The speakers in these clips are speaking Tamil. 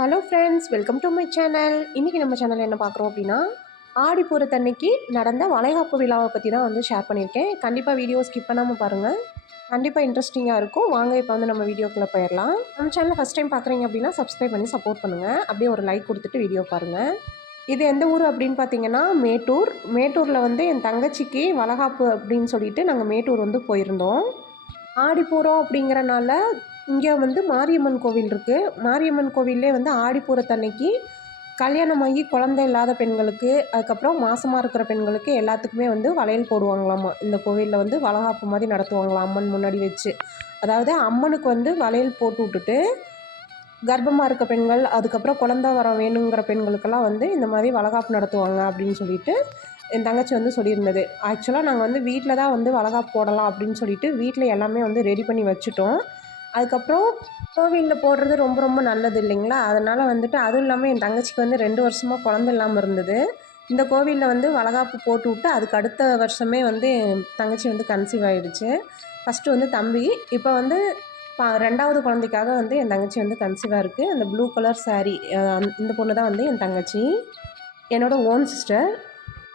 Hello friends welcome to my channel இன்றைக்கி நம்ம சேனல் என்ன பார்க்குறோம் அப்படின்னா ஆடி அன்னைக்கு நடந்த வளைகாப்பு விழாவை பற்றி தான் வந்து ஷேர் பண்ணியிருக்கேன். கண்டிப்பாக வீடியோ ஸ்கிப் பண்ணாமல் பாருங்கள் கண்டிப்பாக இன்ட்ரெஸ்டிங்காக இருக்கும். வாங்க இப்போ வந்து நம்ம வீடியோக்குள்ளே போயிடலாம். நம்ம சேனல் ஃபஸ்ட் டைம் பார்க்குறீங்க அப்படின்னா சப்ஸ்கிரைப் பண்ணி சப்போர்ட் பண்ணுங்கள் அப்படியே ஒரு லைக் கொடுத்துட்டு வீடியோ பாருங்கள் இது எந்த ஊர் அப்படின்னு பார்த்தீங்கன்னா மேட்டூர். மேட்டூரில் வந்து என் தங்கச்சிக்கு வளகாப்பு அப்படின்னு சொல்லிட்டு நாங்கள் மேட்டூர் வந்து போயிருந்தோம். ஆடிப்பூரம் அப்படிங்கிறனால இங்கே வந்து மாரியம்மன் கோவில் இருக்குது மாரியம்மன் கோவில்லே வந்து ஆடிப்பூரத்தன்னைக்கு கல்யாணமாகி குழந்தை இல்லாத பெண்களுக்கு அதுக்கப்புறம் மாசமாக இருக்கிற பெண்களுக்கு எல்லாத்துக்குமே வந்து வளையல் போடுவாங்களாமா. இந்த கோவிலில் வந்து வளகாப்பு மாதிரி நடத்துவாங்களாம் அம்மன் முன்னாடி வச்சு. அதாவது அம்மனுக்கு வந்து வளையல் போட்டு விட்டுட்டு கர்ப்பமாக இருக்க பெண்கள் அதுக்கப்புறம் குழந்த வரம் வேணுங்கிற பெண்களுக்கெல்லாம் வந்து இந்த மாதிரி வளகாப்பு நடத்துவாங்க அப்படின்னு சொல்லிட்டு என் தங்கச்சி வந்து சொல்லியிருந்தது. ஆக்சுவலாக நாங்கள் வந்து வீட்டில் தான் வந்து வளகாப்பு போடலாம் அப்படின்னு சொல்லிட்டு வீட்டில் எல்லாமே வந்து ரெடி பண்ணி வச்சுட்டோம். அதுக்கப்புறம் கோவிலில் போடுறது ரொம்ப ரொம்ப நல்லது இல்லைங்களா? அதனால் வந்துட்டு அதுவும் இல்லாமல் என் தங்கச்சிக்கு வந்து ரெண்டு வருஷமாக குழந்த இல்லாமல் இருந்தது. இந்த கோவிலில் வந்து வளகாப்பு போட்டு விட்டு அதுக்கு அடுத்த வருஷமே வந்து என் தங்கச்சி வந்து கன்சீவ் ஆகிடுச்சு ஃபஸ்ட்டு வந்து தம்பி இப்போ வந்து பா ரெண்டாவது குழந்தைக்காக வந்து என் தங்கச்சி வந்து கன்சீவாக இருக்குது அந்த ப்ளூ கலர் சாரீ இந்த பொண்ணு தான் வந்து என் தங்கச்சி. என்னோடய ஓன் சிஸ்டர்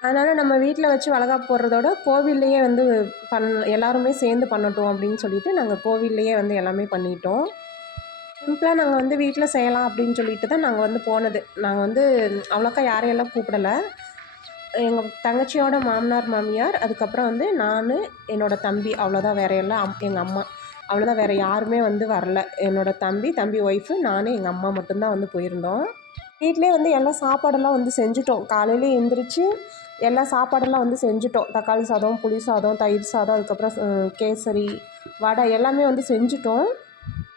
அதனால் நம்ம வீட்டில் வச்சு வளகாப்பு போடுறதோட கோவில்லையே வந்து பண் எல்லாருமே சேர்ந்து பண்ணட்டும் அப்படின்னு சொல்லிட்டு நாங்கள் கோவில்லையே வந்து எல்லாமே பண்ணிட்டோம். சிம்பிளாக நாங்கள் வந்து வீட்டில் செய்யலாம் அப்படின்னு சொல்லிட்டு தான் நாங்கள் வந்து போனது. நாங்கள் வந்து அவ்வளோக்கா யாரையெல்லாம் கூப்பிடலை. எங்கள் தங்கச்சியோட மாமனார் மாமியார் அதுக்கப்புறம் வந்து நான் என்னோடய தம்பி அவ்வளோதான். வேற எல்லாம் எங்கள் அம்மா அவ்வளோதான். வேறு யாருமே வந்து வரல. என்னோடய தம்பி தம்பி ஒய்ஃபு நானே எங்கள் அம்மா மட்டும்தான் வந்து போயிருந்தோம். வீட்டிலே வந்து எல்லாம் சாப்பாடெல்லாம் வந்து செஞ்சுட்டோம். காலையில் எழுந்திரிச்சு எல்லா சாப்பாடெல்லாம் வந்து செஞ்சுட்டோம். தக்காளி சாதம் புளி சாதம் தயிர் சாதம் அதுக்கப்புறம் கேசரி வடை எல்லாமே வந்து செஞ்சுட்டோம்.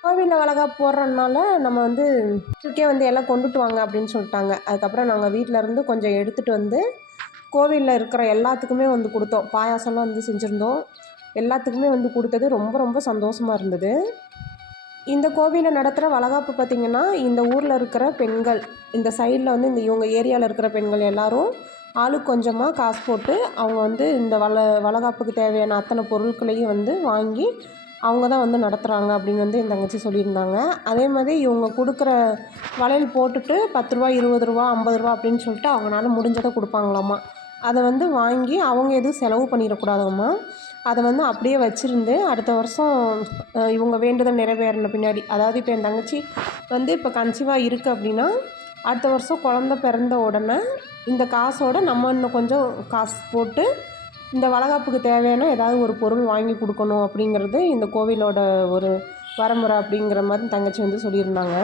கோவிலில் அழகாக போடுறதுனால நம்ம வந்து வீட்டுக்கே வந்து எல்லாம் கொண்டுட்டு வாங்க அப்படின்னு சொல்லிட்டாங்க. அதுக்கப்புறம் நாங்கள் வீட்டில் இருந்து கொஞ்சம் எடுத்துகிட்டு வந்து கோவிலில் இருக்கிற எல்லாத்துக்குமே வந்து கொடுத்தோம். பாயாசம்லாம் வந்து செஞ்சுருந்தோம். எல்லாத்துக்குமே வந்து கொடுத்தது ரொம்ப ரொம்ப சந்தோஷமாக இருந்தது. இந்த கோவிலை நடத்துகிற வளகாப்பு பார்த்திங்கன்னா இந்த ஊரில் இருக்கிற பெண்கள் இந்த சைடில் வந்து இந்த இவங்க ஏரியாவில் இருக்கிற பெண்கள் எல்லோரும் ஆளுக்கு கொஞ்சமாக காசு போட்டு அவங்க வந்து இந்த வள வளகாப்புக்கு தேவையான அத்தனை பொருட்களையும் வந்து வாங்கி அவங்க தான் வந்து நடத்துகிறாங்க அப்படின்னு வந்து என் தங்கச்சி சொல்லியிருந்தாங்க. அதே மாதிரி இவங்க கொடுக்குற வளையல் போட்டுட்டு பத்து ரூபா இருபது ரூபா ஐம்பது ரூபா அப்படின்னு சொல்லிட்டு அவங்களால முடிஞ்சதை கொடுப்பாங்களாம்மா அதை வந்து வாங்கி அவங்க எதுவும் செலவு பண்ணிடக்கூடாதாம்மா அதை வந்து அப்படியே வச்சுருந்து அடுத்த வருஷம் இவங்க வேண்டுதல் நிறைவேறின பின்னாடி அதாவது இப்போ என் தங்கச்சி வந்து இப்போ கன்சீவாக இருக்குது அப்படின்னா அடுத்த வருஷம் குழந்த பிறந்த உடனே இந்த காசோடு நம்ம இன்னும் கொஞ்சம் காசு போட்டு இந்த வளகாப்புக்கு தேவையான ஏதாவது ஒரு பொருள் வாங்கி கொடுக்கணும் அப்படிங்கிறது இந்த கோவிலோட ஒரு வரமுறை அப்படிங்கிற மாதிரி தங்கச்சி வந்து சொல்லியிருந்தாங்க.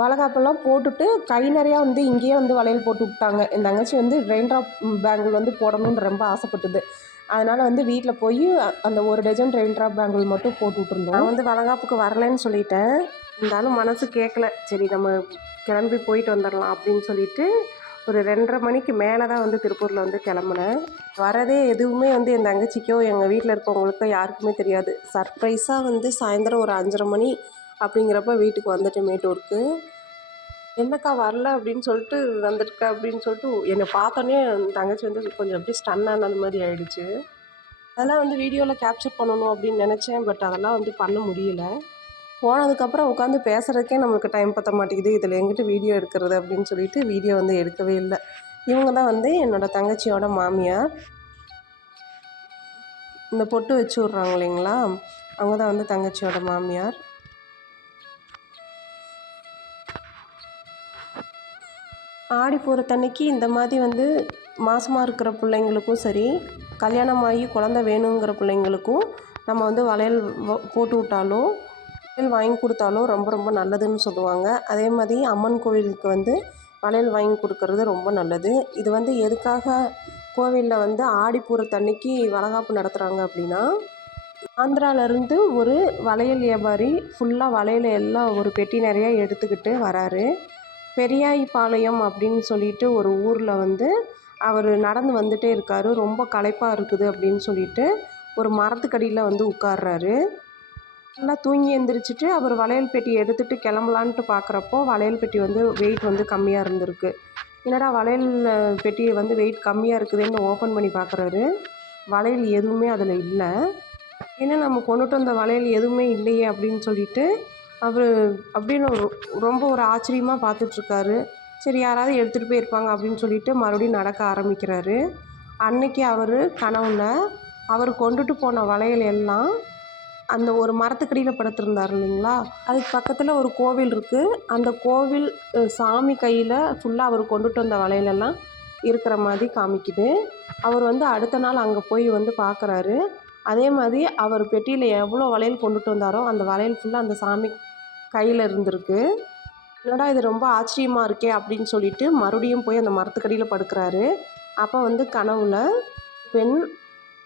வளகாப்பெல்லாம் போட்டுட்டு கை நிறையா வந்து இங்கேயே வந்து வளையல் போட்டு விட்டாங்க. என் தங்கச்சி வந்து ரெயின் ட்ராப் பேங்கிள் வந்து போடணும்னு ரொம்ப ஆசைப்பட்டுது. அதனால் வந்து வீட்டில் போய் அந்த ஒரு டஜன் ரெயின் ட்ராப் பேங்கிள் மட்டும் போட்டு விட்ருந்தோம் நான் வந்து வளகாப்புக்கு வரலைன்னு சொல்லிட்டேன். இருந்தாலும் மனசு கேட்கல சரி நம்ம கிளம்பி போயிட்டு வந்துடலாம் அப்படின்னு சொல்லிட்டு ஒரு ரெண்டரை மணிக்கு மேலே தான் வந்து திருப்பூரில் வந்து கிளம்புனேன். வரதே எதுவுமே வந்து என் தங்கச்சிக்கோ எங்கள் வீட்டில் இருக்கவங்களுக்கோ யாருக்குமே தெரியாது. சர்ப்ரைஸாக வந்து சாயந்தரம் ஒரு அஞ்சரை மணி அப்படிங்கிறப்ப வீட்டுக்கு வந்துட்டு மேட்டூருக்கு. என்னக்கா வரல அப்படின்னு சொல்லிட்டு வந்துருக்க அப்படின்னு சொல்லிட்டு என்னை பார்த்தோன்னே தங்கச்சி வந்து கொஞ்சம் அப்படியே ஸ்டன் ஆனது மாதிரி ஆயிடுச்சு. அதெல்லாம் வந்து வீடியோவில் கேப்சர் பண்ணணும் அப்படின்னு நினச்சேன் பட் அதெல்லாம் வந்து பண்ண முடியல. போனதுக்கப்புறம் உட்காந்து பேசுகிறதுக்கே நம்மளுக்கு டைம் பற்ற மாட்டேங்குது. இதில் எங்கிட்ட வீடியோ எடுக்கிறது அப்படின்னு சொல்லிட்டு வீடியோ வந்து எடுக்கவே இல்லை. இவங்க தான் வந்து என்னோடய தங்கச்சியோட மாமியார். இந்த பொட்டு வச்சு விட்றாங்க இல்லைங்களா? அவங்க தான் வந்து தங்கச்சியோட மாமியார். ஆடி தன்னைக்கு இந்த மாதிரி வந்து மாதமாக இருக்கிற பிள்ளைங்களுக்கும் சரி கல்யாணமாகி குழந்த வேணுங்கிற பிள்ளைங்களுக்கும் நம்ம வந்து வளையல் போட்டு விட்டாலும் வளையல் வாங்கி கொடுத்தாலும் ரொம்ப ரொம்ப நல்லதுன்னு சொல்லுவாங்க. அதே மாதிரி அம்மன் கோவிலுக்கு வந்து வளையல் வாங்கி கொடுக்கறது ரொம்ப நல்லது. இது வந்து எதுக்காக கோவிலில் வந்து ஆடிப்பூரத்தன்னைக்கு வளகாப்பு நடத்துகிறாங்க அப்படின்னா ஆந்திராவிலேருந்து ஒரு வளையல் வியாபாரி ஃபுல்லாக வளையல் எல்லாம் ஒரு பெட்டி நிறையா எடுத்துக்கிட்டு வராரு. பெரியாயிப்பாளையம் அப்படின்னு சொல்லிட்டு ஒரு ஊரில் வந்து அவர் நடந்து வந்துகிட்டே இருக்கார். ரொம்ப களைப்பாக இருக்குது அப்படின்னு சொல்லிட்டு ஒரு மரத்துக்கடியில் வந்து உட்கார்றாரு. நல்லா தூங்கி எழுந்திரிச்சிட்டு அவர் வளையல் பெட்டி எடுத்துகிட்டு கிளம்பலான்ட்டு பார்க்குறப்போ வளையல் பெட்டி வந்து வெயிட் வந்து கம்மியாக இருந்திருக்கு. என்னடா வளையல் பெட்டி வந்து வெயிட் கம்மியாக இருக்குதுன்னு ஓப்பன் பண்ணி பார்க்குறாரு வளையல் எதுவுமே அதில் இல்லை. ஏன்னா நம்ம கொண்டுட்டு வந்த வளையல் எதுவுமே இல்லையே அப்படின்னு சொல்லிட்டு அவர் அப்படின்னு ரொம்ப ஒரு ஆச்சரியமாக பார்த்துட்ருக்காரு. சரி யாராவது எடுத்துகிட்டு போயிருப்பாங்க அப்படின்னு சொல்லிட்டு மறுபடியும் நடக்க ஆரம்பிக்கிறாரு. அன்னைக்கு அவர் கனவுல அவர் கொண்டுட்டு போன வளையல் எல்லாம் அந்த ஒரு மரத்துக்கடியில் படுத்திருந்தார் இல்லைங்களா? அதுக்கு பக்கத்தில் ஒரு கோவில் இருக்குது அந்த கோவில் சாமி கையில் ஃபுல்லாக அவர் கொண்டுட்டு வந்த வளையலெல்லாம் இருக்கிற மாதிரி காமிக்குது. அவர் வந்து அடுத்த நாள் அங்கே போய் வந்து பார்க்குறாரு அதே மாதிரி அவர் பெட்டியில் எவ்வளோ வளையல் கொண்டுட்டு வந்தாரோ அந்த வளையல் ஃபுல்லாக அந்த சாமி கையில் இருந்திருக்கு. என்னடா இது ரொம்ப ஆச்சரியமாக இருக்கே அப்படின்னு சொல்லிட்டு மறுபடியும் போய் அந்த மரத்துக்கடியில் படுக்கிறாரு. அப்போ வந்து கனவுல பெண்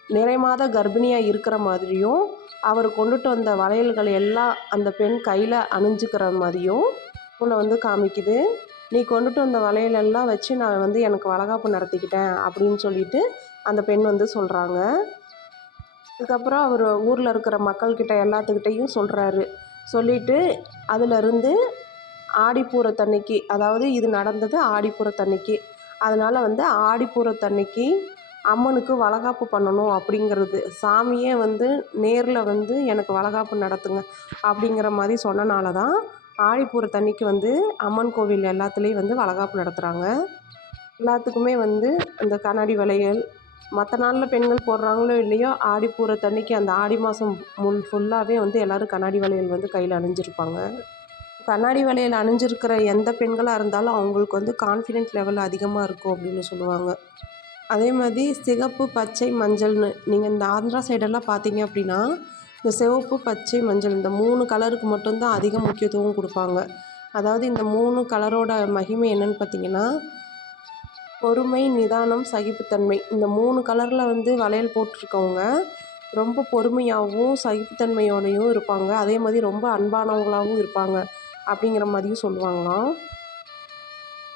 நிறை மாத கர்ப்பிணியாக இருக்கிற மாதிரியும் அவர் கொண்டுட்டு வந்த வளையல்கள் எல்லாம் அந்த பெண் கையில் அணிஞ்சுக்கிற மாதிரியும் உன்னை வந்து காமிக்குது. நீ கொண்டுட்டு வந்த வளையலெல்லாம் வச்சு நான் வந்து எனக்கு வளகாப்பு நடத்திக்கிட்டேன் அப்படின்னு சொல்லிட்டு அந்த பெண் வந்து சொல்கிறாங்க அதுக்கப்புறம் அவர் ஊரில் இருக்கிற மக்கள்கிட்ட எல்லாத்துக்கிட்டேயும் சொல்கிறாரு சொல்லிட்டு அதிலிருந்து ஆடிப்பூரத்தன்னைக்கு அதாவது இது நடந்தது ஆடிப்பூரத்தன்னைக்கு அதனால் வந்து ஆடிப்பூரத்தன்னைக்கு அம்மனுக்கு வளகாப்பு பண்ணணும் அப்படிங்கிறது. சாமியே வந்து நேரில் வந்து எனக்கு வளகாப்பு நடத்துங்க அப்படிங்கிற மாதிரி சொன்னனால தான் ஆழிப்பூரத்தன்னைக்கு வந்து அம்மன் கோவில் எல்லாத்துலேயும் வந்து வளகாப்பு நடத்துகிறாங்க எல்லாத்துக்குமே வந்து இந்த கண்ணாடி வளையல் மற்ற நாளில் பெண்கள் போடுறாங்களோ இல்லையோ ஆடி போடுற தண்ணிக்கு அந்த ஆடி மாதம் முன் ஃபுல்லாகவே வந்து எல்லோரும் கண்ணாடி வளையல் வந்து கையில் அணிஞ்சிருப்பாங்க. கண்ணாடி வளையல் அணிஞ்சிருக்கிற எந்த பெண்களாக இருந்தாலும் அவங்களுக்கு வந்து கான்ஃபிடென்ட் லெவல் அதிகமாக இருக்கும் அப்படின்னு சொல்லுவாங்க. அதே மாதிரி சிகப்பு பச்சை மஞ்சள்னு நீங்கள் இந்த ஆந்திரா சைடெல்லாம் பார்த்தீங்க அப்படின்னா இந்த சிவப்பு பச்சை மஞ்சள் இந்த மூணு கலருக்கு மட்டும்தான் அதிக முக்கியத்துவம் கொடுப்பாங்க. அதாவது இந்த மூணு கலரோட மகிமை என்னன்னு பார்த்தீங்கன்னா பொறுமை நிதானம் சகிப்புத்தன்மை. இந்த மூணு கலரில் வந்து வளையல் போட்டிருக்கவங்க ரொம்ப பொறுமையாகவும் சகிப்புத்தன்மையோடையும் இருப்பாங்க. அதே மாதிரி ரொம்ப அன்பானவங்களாகவும் இருப்பாங்க அப்படிங்கிற மாதிரியும் சொல்லுவாங்களாம்.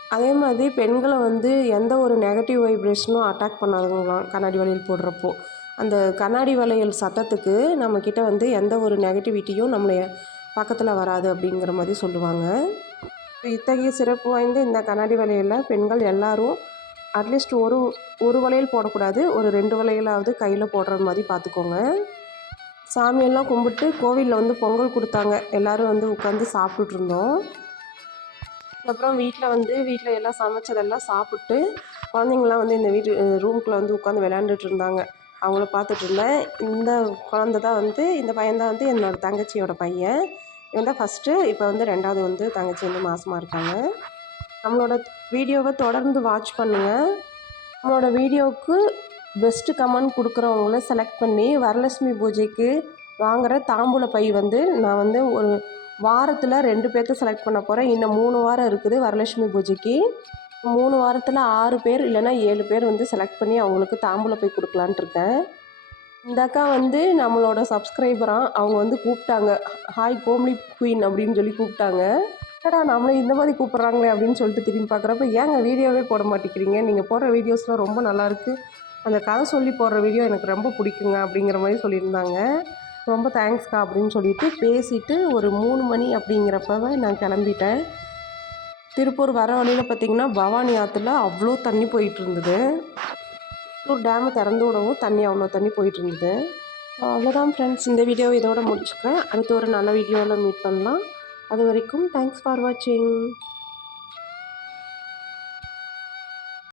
அதே மாதிரி பெண்களை வந்து எந்த ஒரு நெகட்டிவ் வைப்ரேஷனும் அட்டாக் பண்ணாதுங்களாம் கண்ணாடி வளையல் போடுறப்போ. அந்த கண்ணாடி வளையல் சத்தத்துக்கு நம்மக்கிட்ட வந்து எந்த ஒரு நெகட்டிவிட்டியும் நம்மளை பக்கத்தில் வராது அப்படிங்கிற மாதிரி சொல்லுவாங்க. இத்தகைய சிறப்பு வாய்ந்த இந்த கண்ணாடி வளையலில் பெண்கள் எல்லாரும் அட்லீஸ்ட் ஒரு ஒரு வளையல் போடக்கூடாது. ஒரு ரெண்டு வளையலாவது கையில் போடுற மாதிரி பார்த்துக்கோங்க. சாமியெல்லாம் கும்பிட்டு கோவிலில் வந்து பொங்கல் கொடுத்தாங்க. எல்லோரும் வந்து உட்காந்து சாப்பிட்டுட்ருந்தோம் அப்புறம் வீட்டில் வந்து வீட்டில் எல்லாம் சமைச்சதெல்லாம் சாப்பிட்டு குழந்தைங்களாம் வந்து இந்த வீட்டு ரூம்குள்ளே வந்து உட்காந்து விளையாண்டுட்டு இருந்தாங்க. அவங்கள பார்த்துட்டு இருந்தேன். இந்த குழந்த தான் வந்து இந்த பையன் தான் வந்து என்னோடய தங்கச்சியோட பையன். இவன் தான் ஃபஸ்ட்டு இப்போ வந்து ரெண்டாவது வந்து தங்கச்சி வந்து மாசமாக இருக்காங்க. நம்மளோட வீடியோவை தொடர்ந்து வாட்ச் பண்ணுங்கள் நம்மளோட வீடியோவுக்கு பெஸ்ட்டு கமெண்ட் கொடுக்குறவங்கள செலக்ட் பண்ணி வரலட்சுமி பூஜைக்கு வாங்குகிற தாம்பூல பை வந்து நான் வந்து ஒரு வாரத்தில் ரெண்டு பேர்த்த செலக்ட் பண்ண போகிறேன் இன்னும் மூணு வாரம் இருக்குது வரலட்சுமி பூஜைக்கு. மூணு வாரத்தில் ஆறு பேர் இல்லைன்னா ஏழு பேர் வந்து செலக்ட் பண்ணி அவங்களுக்கு தாம்பூல பை கொடுக்கலான்ட்டு இருக்கேன். இந்த அக்கா வந்து நம்மளோட சப்ஸ்கிரைபராக அவங்க வந்து கூப்பிட்டாங்க. ஹாய் கோம்லி குயின் அப்படின்னு சொல்லி கூப்பிட்டாங்க. ஏடா நம்மளே இந்த மாதிரி கூப்பிட்றாங்களே? அப்படின்னு சொல்லிட்டு திரும்பி பார்க்குறப்ப ஏங்க வீடியோவே போட மாட்டேங்கிறீங்க. நீங்கள் போடுற வீடியோஸ்லாம் ரொம்ப நல்லாயிருக்கு. அந்த கதை சொல்லி போடுற வீடியோ எனக்கு ரொம்ப பிடிக்குங்க அப்படிங்கிற மாதிரி சொல்லியிருந்தாங்க. ரொம்ப தேங்க்ஸ்க்கா அப்படின்னு சொல்லிட்டு பேசிட்டு ஒரு மூணு மணி அப்படிங்கிறப்ப நான் கிளம்பிட்டேன். திருப்பூர் வர வழியில் பார்த்திங்கன்னா பவானி ஆற்றுல அவ்வளோ தண்ணி போயிட்டு இருந்தது ஒரு டேமை திறந்து விடவும் தண்ணி அவ்வளோ தண்ணி போயிட்டு இருந்தது அவ்வளோதான் ஃப்ரெண்ட்ஸ். இந்த வீடியோ இதோட முடிச்சுக்கிறேன். அடுத்து ஒரு நல்ல வீடியோவில் மீட் பண்ணலாம். அது வரைக்கும் தேங்க்ஸ் ஃபார் வாட்சிங்